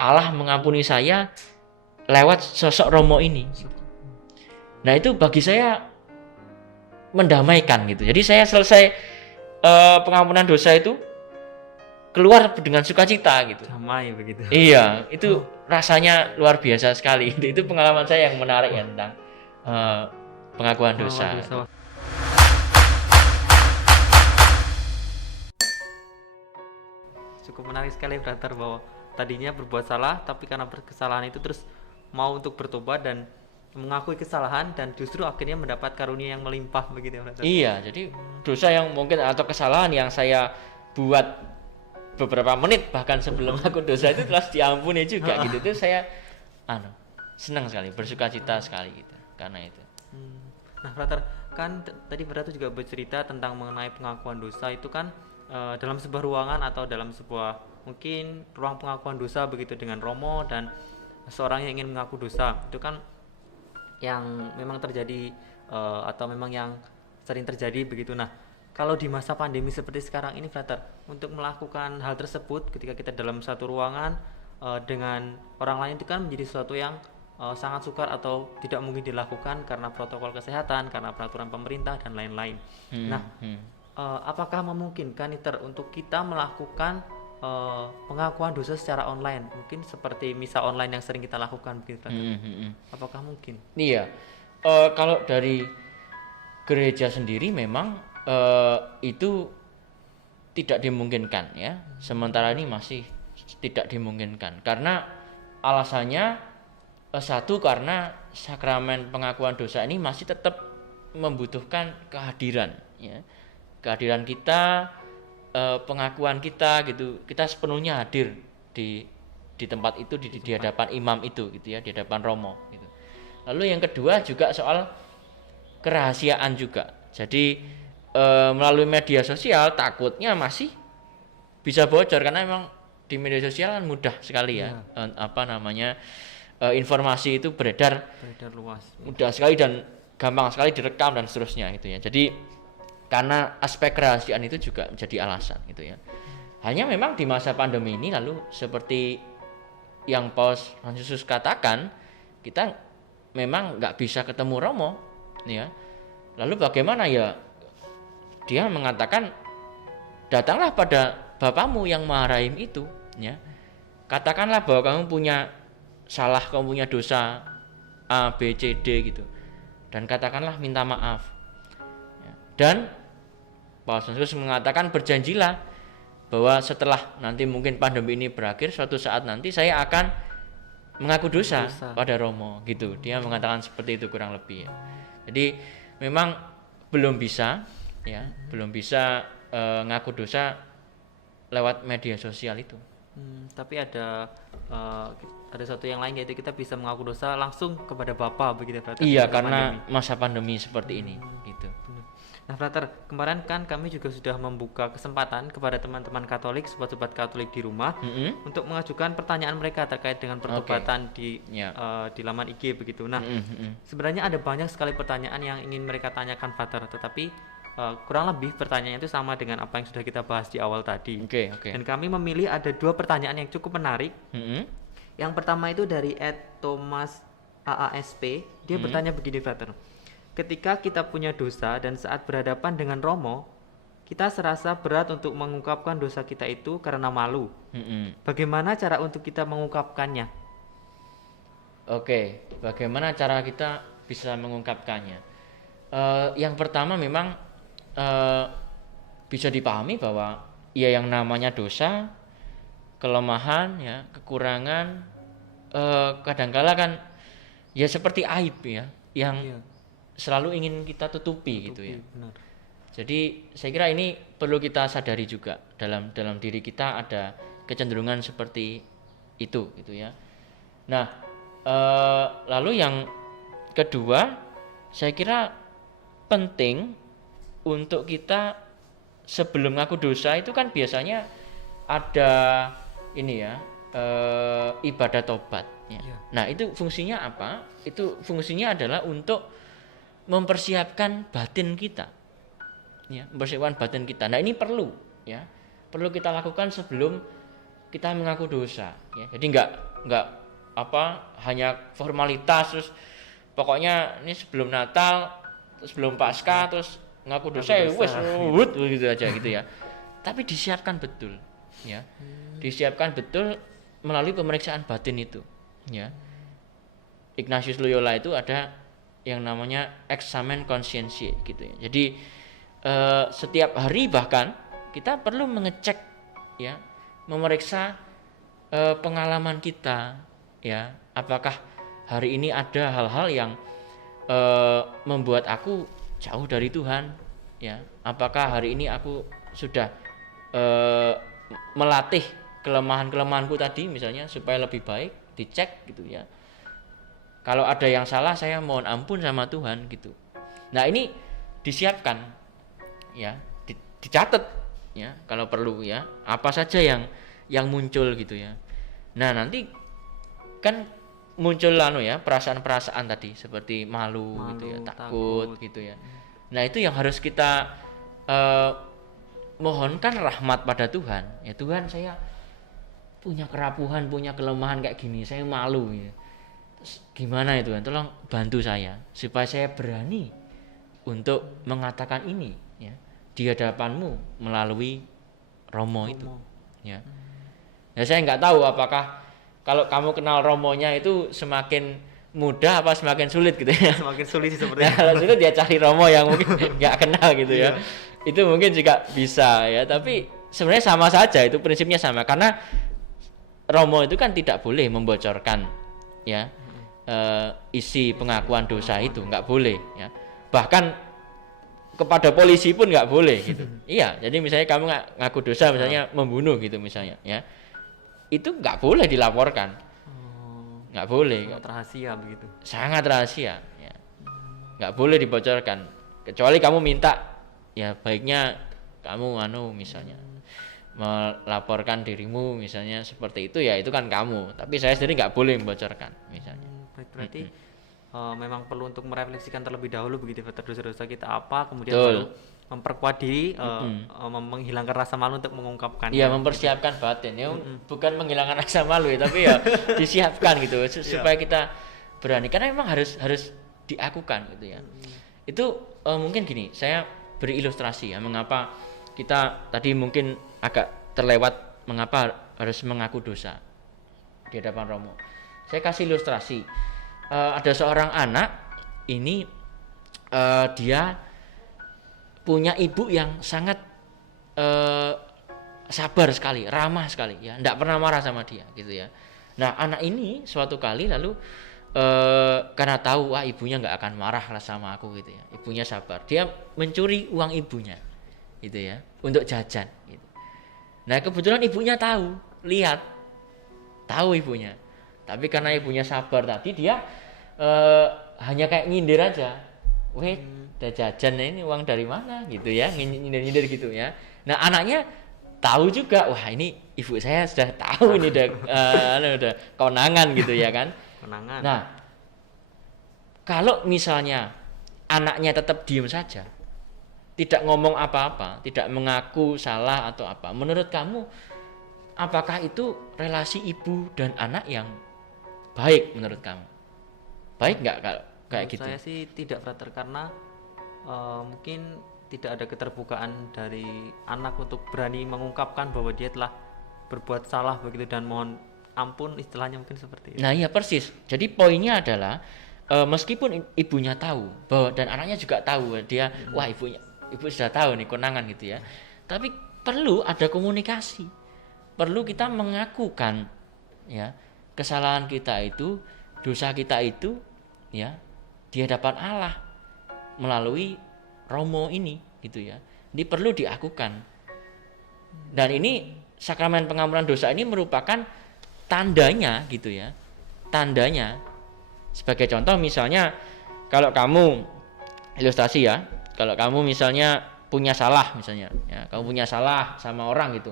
Allah mengampuni saya lewat sosok Romo ini. Nah itu bagi saya mendamaikan gitu. Jadi saya selesai pengampunan dosa itu keluar dengan sukacita gitu. Damai begitu. Iya, itu rasanya luar biasa sekali. Itu pengalaman saya yang menarik ya tentang pengakuan dosa. Cukup menarik sekali brother, bahwa tadinya berbuat salah tapi karena kesalahan itu terus mau untuk bertobat dan mengakui kesalahan, dan justru akhirnya mendapat karunia yang melimpah begitu ya brother. Iya, jadi dosa yang mungkin atau kesalahan yang saya buat beberapa menit bahkan sebelum aku dosa itu telah diampuni juga gitu. Itu saya senang sekali, bersukacita sekali gitu karena itu. Nah brother, kan tadi brother juga bercerita tentang mengenai pengakuan dosa itu kan dalam sebuah ruangan atau dalam sebuah mungkin ruang pengakuan dosa begitu dengan romo dan seorang yang ingin mengaku dosa, itu kan yang memang terjadi atau memang yang sering terjadi begitu. Nah kalau di masa pandemi seperti sekarang ini brother, untuk melakukan hal tersebut ketika kita dalam satu ruangan dengan orang lain itu kan menjadi sesuatu yang sangat sukar atau tidak mungkin dilakukan karena protokol kesehatan, karena peraturan pemerintah dan lain-lain. Apakah memungkinkan untuk kita melakukan pengakuan dosa secara online, mungkin seperti misa online yang sering kita lakukan begitu? Apakah mungkin? Iya, kalau dari gereja sendiri memang itu tidak dimungkinkan ya. Sementara ini masih tidak dimungkinkan karena alasannya satu, karena sakramen pengakuan dosa ini masih tetap membutuhkan kehadiran ya. Kehadiran kita, pengakuan kita gitu, kita sepenuhnya hadir di tempat itu, di hadapan imam itu gitu ya, di hadapan romo gitu. Lalu yang kedua juga soal kerahasiaan juga. Jadi melalui media sosial takutnya masih bisa bocor karena memang di media sosial kan mudah sekali ya, informasi itu beredar luas, mudah sekali dan gampang sekali direkam dan seterusnya gitu ya. Jadi karena aspek kerahasiaan itu juga menjadi alasan gitu ya. Hanya memang di masa pandemi ini, lalu seperti yang Paus Fransiskus katakan, kita memang nggak bisa ketemu romo ya. Lalu bagaimana ya? Dia mengatakan, datanglah pada Bapamu yang Maha Rahim itu ya. Katakanlah bahwa kamu punya salah, kamu punya dosa A, B, C, D gitu, dan katakanlah minta maaf ya. Dan Paus Fransiskus mengatakan, berjanjilah bahwa setelah nanti mungkin pandemi ini berakhir, suatu saat nanti saya akan mengaku dosa pada romo gitu. Dia mengatakan seperti itu kurang lebih ya. Jadi memang belum bisa ya, belum bisa ngaku dosa lewat media sosial itu. Tapi ada satu yang lain, yaitu kita bisa mengaku dosa langsung kepada Bapa begitu brother. Iya, karena masa pandemi seperti ini gitu. Nah brother, kemarin kan kami juga sudah membuka kesempatan kepada teman-teman Katolik, sobat-sobat Katolik di rumah untuk mengajukan pertanyaan mereka terkait dengan pertobatan di laman IG begitu. Nah sebenarnya ada banyak sekali pertanyaan yang ingin mereka tanyakan brother, tetapi kurang lebih pertanyaannya itu sama dengan apa yang sudah kita bahas di awal tadi. Dan kami memilih ada 2 pertanyaan yang cukup menarik. Yang pertama itu dari @thomas AASP. Dia bertanya begini brother, ketika kita punya dosa dan saat berhadapan dengan romo, kita serasa berat untuk mengungkapkan dosa kita itu karena malu. Bagaimana cara untuk kita mengungkapkannya? Oke, bagaimana cara kita bisa mengungkapkannya? Yang pertama memang bisa dipahami bahwa ya yang namanya dosa, kelemahan ya, kekurangan, kadangkala kan ya seperti aib ya, yang selalu ingin kita tutupi gitu ya. Benar. Jadi saya kira ini perlu kita sadari juga, dalam diri kita ada kecenderungan seperti itu gitu ya. Nah lalu yang kedua, saya kira penting untuk kita sebelum ngaku dosa itu kan biasanya ada ini ya, ibadah tobat ya. Nah itu fungsinya apa? Itu fungsinya adalah untuk mempersiapkan batin kita ya, mempersiapkan batin kita. Nah ini perlu ya, perlu kita lakukan sebelum kita mengaku dosa ya. Jadi nggak hanya formalitas, terus pokoknya ini sebelum Natal, terus sebelum Paskah, terus ngaku dosa ya wes gitu aja gitu ya. Tapi disiapkan betul ya. Disiapkan betul melalui pemeriksaan batin itu ya. Ignatius Loyola itu ada yang namanya examen conscientiae gitu ya. Jadi setiap hari bahkan kita perlu mengecek ya, memeriksa pengalaman kita ya, apakah hari ini ada hal-hal yang membuat aku jauh dari Tuhan ya, apakah hari ini aku sudah melatih kelemahan-kelemahanku tadi misalnya supaya lebih baik, dicek gitu ya. Kalau ada yang salah saya mohon ampun sama Tuhan gitu. Nah ini disiapkan ya, dicatat ya kalau perlu ya, apa saja yang muncul gitu ya. Nah nanti kan muncul ya perasaan-perasaan tadi seperti malu gitu ya, takut gitu ya. Nah itu yang harus kita mohonkan rahmat pada Tuhan ya. Tuhan, saya punya kerapuhan, punya kelemahan kayak gini, saya malu ya. Terus gimana itu kan, tolong bantu saya supaya saya berani untuk mengatakan ini ya di hadapanmu melalui Romo itu ya. Ya saya nggak tahu apakah kalau kamu kenal Romonya itu semakin mudah apa semakin sulit gitu ya. Semakin sulit sih sepertinya. Nah, kalau sulit dia cari Romo yang mungkin nggak kenal gitu ya. Itu mungkin juga bisa ya, tapi sebenarnya sama saja, itu prinsipnya sama, karena Romo itu kan tidak boleh membocorkan ya isi pengakuan dosa itu, nggak boleh ya. Bahkan kepada polisi pun nggak boleh gitu. Iya, jadi misalnya kamu ngaku dosa misalnya membunuh gitu misalnya ya, itu nggak boleh dilaporkan, nggak boleh. Sangat rahasia begitu. Sangat rahasia ya, nggak boleh dibocorkan, kecuali kamu minta ya, baiknya kamu misalnya melaporkan dirimu misalnya seperti itu ya, itu kan kamu, tapi saya sendiri nggak boleh membocorkan misalnya. Berarti memang perlu untuk merefleksikan terlebih dahulu begitu dosa-dosa kita apa, kemudian Betul. baru memperkuat diri, menghilangkan rasa malu untuk mengungkapkan. Iya, mempersiapkan batin ya, bukan menghilangkan rasa malu ya, tapi ya disiapkan gitu supaya kita berani, karena memang harus diakukan gitu ya. Itu mungkin gini, saya beri ilustrasi ya, mengapa kita tadi mungkin agak terlewat mengapa harus mengaku dosa di hadapan Romo. Saya kasih ilustrasi. Ada seorang anak ini, dia punya ibu yang sangat sabar sekali, ramah sekali ya, tidak pernah marah sama dia gitu ya. Nah anak ini suatu kali lalu karena tahu ibunya nggak akan marah lah sama aku gitu ya, ibunya sabar, dia mencuri uang ibunya gitu ya untuk jajan gitu. Nah kebetulan ibunya tahu ibunya, tapi karena ibunya sabar tadi, dia hanya kayak nyindir aja, udah jajan, ini uang dari mana gitu ya, nyindir gitu ya. Nah anaknya tahu juga, wah ini ibu saya sudah tahu ini udah kewenangan gitu ya kan. Kewenangan. Nah kalau misalnya anaknya tetap diem saja, tidak ngomong apa-apa, tidak mengaku salah atau apa, menurut kamu apakah itu relasi ibu dan anak yang baik menurut kamu? Baik nggak kalau kayak gitu? Saya sih tidak, Frater, karena mungkin tidak ada keterbukaan dari anak untuk berani mengungkapkan bahwa dia telah berbuat salah begitu dan mohon ampun, istilahnya mungkin seperti itu. Nah iya persis. Jadi poinnya adalah meskipun ibunya tahu bahwa, dan anaknya juga tahu dia, wah ibu sudah tahu nih kewenangan gitu ya, tapi perlu ada komunikasi, perlu kita mengakukan ya kesalahan kita itu, dosa kita itu ya di hadapan Allah melalui Romo ini gitu ya. Ini perlu diakukan. Dan ini sakramen pengampunan dosa ini merupakan tandanya gitu ya. Tandanya. Sebagai contoh misalnya, kalau kamu ilustrasi ya, kalau kamu misalnya punya salah misalnya ya, kamu punya salah sama orang gitu,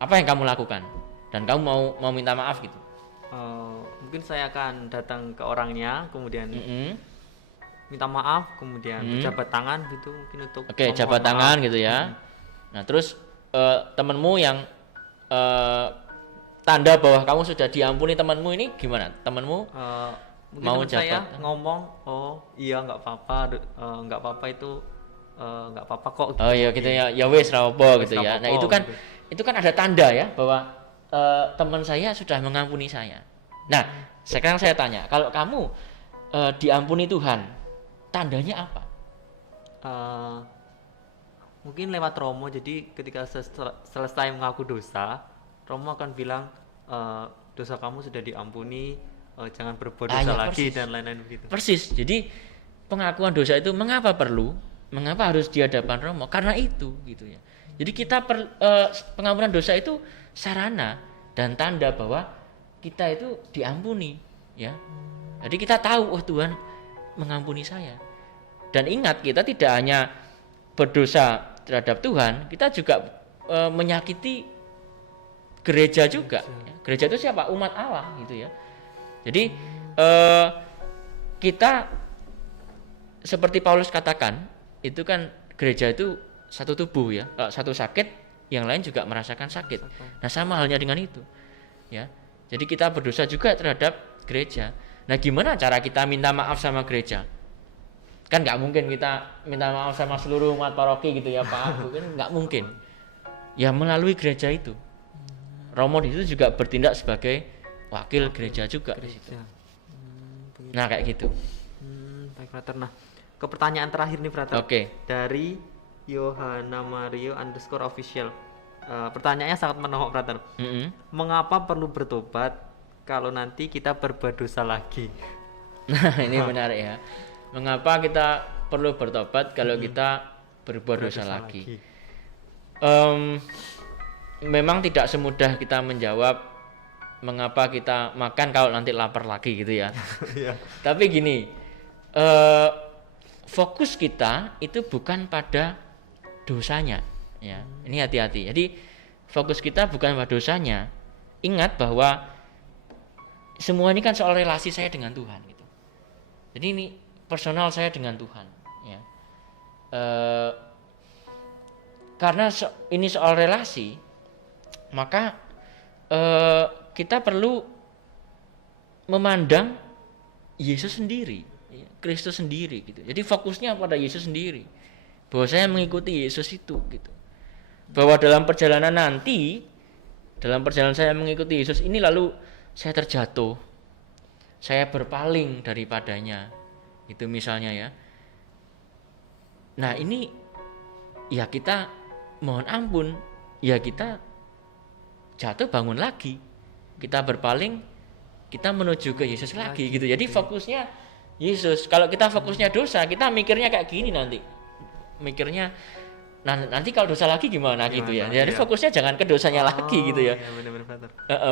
apa yang kamu lakukan? Dan kamu mau minta maaf gitu. Mungkin saya akan datang ke orangnya, kemudian minta maaf, kemudian berjabat tangan gitu, mungkin untuk jabat tangan gitu ya. Nah terus temenmu yang tanda bahwa kamu sudah diampuni temanmu ini gimana? Temanmu mungkin mau teman saya jabatan? ngomong, oh iya nggak apa-apa, nggak apa-apa itu, nggak apa-apa kok. Oh iya gitu ya, ya wes rapopo gitu ya. Nah itu kan gitu. itu kan ada tanda ya bahwa teman saya sudah mengampuni saya. Nah sekarang saya tanya, kalau kamu diampuni Tuhan, tandanya apa? Mungkin lewat Romo. Jadi ketika selesai mengaku dosa, Romo akan bilang, dosa kamu sudah diampuni, jangan berbuat dosa lagi, persis. Dan lain-lain begitu. Persis. Jadi pengakuan dosa itu mengapa perlu? Mengapa harus di hadapan Romo? Karena itu gitu ya. Jadi kita pengampunan dosa itu sarana dan tanda bahwa kita itu diampuni ya. Jadi kita tahu, oh Tuhan mengampuni saya. Dan ingat, kita tidak hanya berdosa terhadap Tuhan, kita juga menyakiti gereja juga. Gereja itu siapa? Umat Allah gitu ya. Jadi kita seperti Paulus katakan, itu kan gereja itu satu tubuh ya, satu sakit, yang lain juga merasakan sakit. Nah sama halnya dengan itu ya. Jadi kita berdosa juga terhadap gereja. Nah gimana cara kita minta maaf sama gereja? Kan nggak mungkin kita minta maaf sama seluruh umat paroki gitu ya Pak, kan nggak mungkin. Ya melalui gereja itu. Romo itu juga bertindak sebagai wakil gereja juga di situ. Nah kayak gitu. Baik Frater. Nah ke pertanyaan terakhir nih Frater. Oke. Dari Yohana Mario _official. Pertanyaannya sangat menarik Frater. Mengapa perlu bertobat kalau nanti kita berbuat dosa lagi? Nah ini menarik ya. Mengapa kita perlu bertobat kalau kita berbuat dosa lagi? Memang tidak semudah kita menjawab mengapa kita makan kalau nanti lapar lagi gitu ya. Tapi gini, fokus kita itu bukan pada dosanya ya. Ini hati-hati. Jadi fokus kita bukan pada dosanya. Ingat bahwa semua ini kan soal relasi saya dengan Tuhan gitu. Jadi ini personal saya dengan Tuhan ya. Karena ini soal relasi, maka kita perlu memandang Yesus sendiri, Kristus sendiri gitu. Jadi fokusnya pada Yesus sendiri, bahwa saya mengikuti Yesus itu gitu. Bahwa dalam perjalanan nanti, dalam perjalanan saya mengikuti Yesus ini, lalu saya terjatuh, saya berpaling daripadanya, itu misalnya ya. Nah ini ya kita mohon ampun, ya kita jatuh bangun lagi, kita berpaling, kita menuju ke Yesus lagi gitu. Jadi fokusnya Yesus. Kalau kita fokusnya dosa, kita mikirnya kayak gini nanti, mikirnya nanti kalau dosa lagi gimana gitu ya. Jadi fokusnya jangan ke dosanya lagi gitu ya.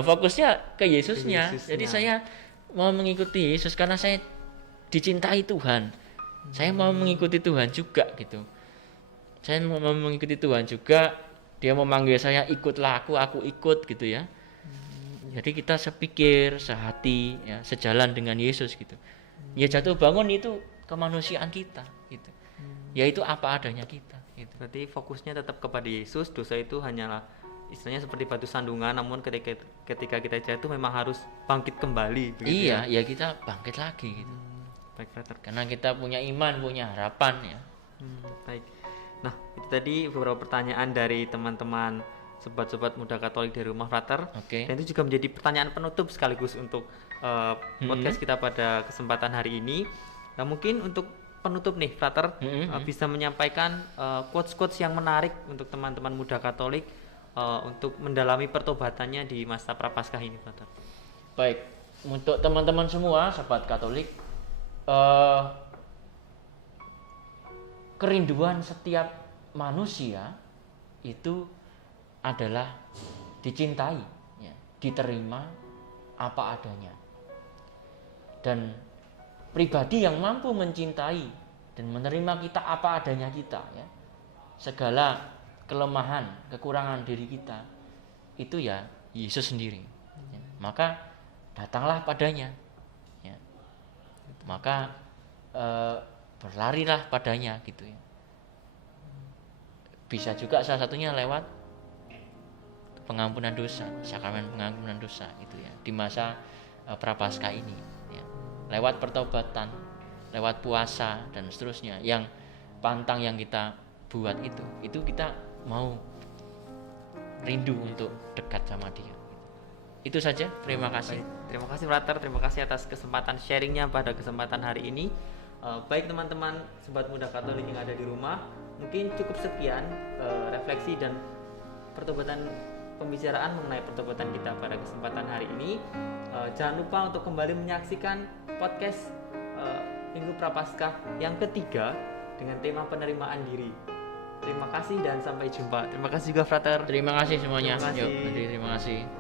Fokusnya ke Yesusnya. Jadi saya mau mengikuti Yesus karena saya dicintai Tuhan. Saya mau mengikuti Tuhan juga gitu. Saya mau mengikuti Tuhan juga. Dia memanggil saya, ikutlah aku ikut gitu ya. Jadi kita sepikir, sehati ya, sejalan dengan Yesus gitu. Ya jatuh bangun itu kemanusiaan kita gitu. Yaitu apa adanya kita gitu. Berarti fokusnya tetap kepada Yesus. Dosa itu hanyalah istilahnya seperti batu sandungan, namun ketika kita jatuh memang harus bangkit kembali begitu. Iya, ya kita bangkit lagi gitu. Baik, Frater. Karena kita punya iman, punya harapan ya. Baik. Nah, itu tadi beberapa pertanyaan dari teman-teman sobat-sobat muda Katolik dari rumah Frater. Dan itu juga menjadi pertanyaan penutup sekaligus untuk podcast kita pada kesempatan hari ini. Nah, mungkin untuk penutup nih Frater bisa menyampaikan quotes-quotes yang menarik untuk teman-teman muda Katolik untuk mendalami pertobatannya di masa Prapaskah ini Frater. Baik, untuk teman-teman semua sobat Katolik, kerinduan setiap manusia itu adalah dicintai ya, diterima apa adanya. Dan pribadi yang mampu mencintai dan menerima kita apa adanya kita ya, segala kelemahan, kekurangan diri kita, itu ya Yesus sendiri ya. Maka datanglah padanya ya. Maka berlarilah padanya gitu ya. Bisa juga salah satunya lewat pengampunan dosa, sakramen pengampunan dosa itu ya di masa Prapaskah ini ya. Lewat pertobatan, lewat puasa dan seterusnya yang pantang yang kita buat itu kita mau rindu untuk dekat sama Dia. Itu saja, terima kasih. Terima kasih Frater, terima kasih atas kesempatan sharingnya pada kesempatan hari ini. Baik teman-teman Sobat Muda Katolik yang ada di rumah, mungkin cukup sekian refleksi dan pembicaraan mengenai pertobatan kita pada kesempatan hari ini. Jangan lupa untuk kembali menyaksikan podcast Minggu Prapaskah yang ketiga dengan tema penerimaan diri. Terima kasih dan sampai jumpa. Terima kasih juga Frater. Terima kasih semuanya. Terima kasih. Terima kasih.